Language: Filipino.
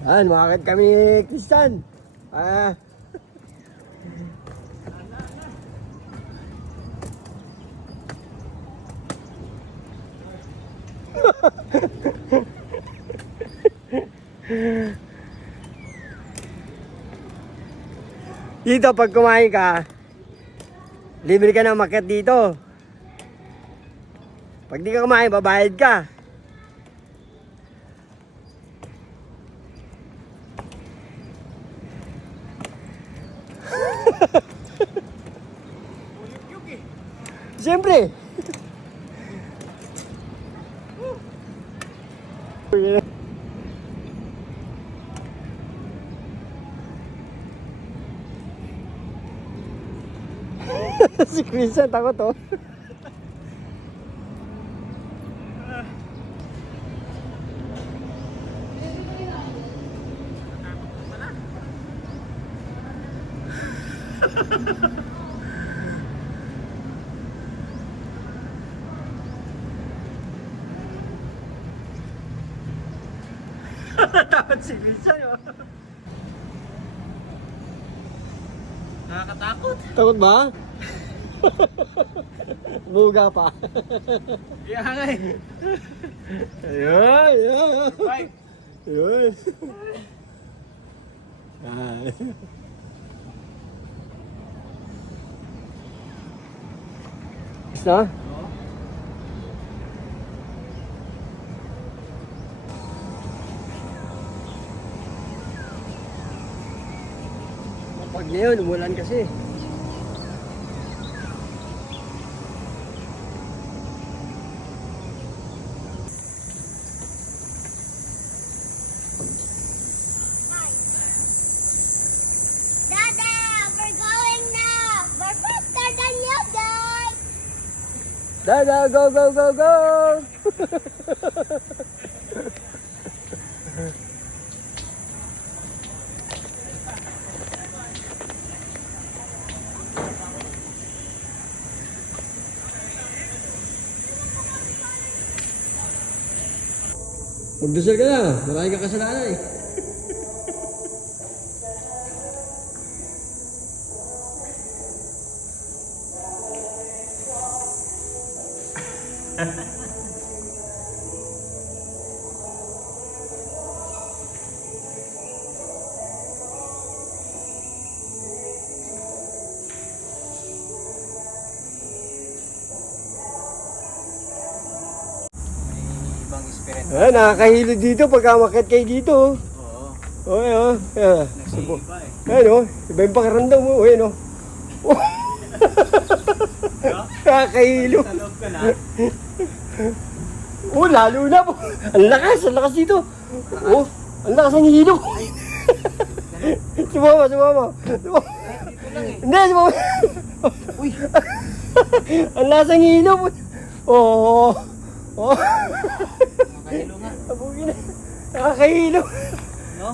Yan, makakit kami Christian. Dito pag kumain ka, libre ka na umakyat dito. Pag di ka kumain, babayad ka. Siyempre. Si Christian takot oh. Takot si Christian oh. Nakakatakot. Takot ba? Buga pa. Kaya nga eh. Ayun, ayun. Bye. Ayun. Ay. Gusto? Pag ngayon, umulan kasi. Dada, we're going now. We're faster than you guys. Dada, go, go, go, go! Magdasal ka na, marami kang kasalanan eh. Ibang spirit. Nakakahilo dito pagka umakyat kayo dito. Oo. Okay, oh. Yeah. Nagsiiba eh. Ayun, oh. Iba yung pakiramdam mo. Ayun, oh. Nakakahilo. Sa loob ka na. Oh, lalo na po. Ang lakas dito. Oh, ang lakas ang hilo. Sumama. Dito lang eh. Hindi, sumama. Uy! Ang lakas ang hilo. Oh. Nakahilo nga. Nakakahilo. No?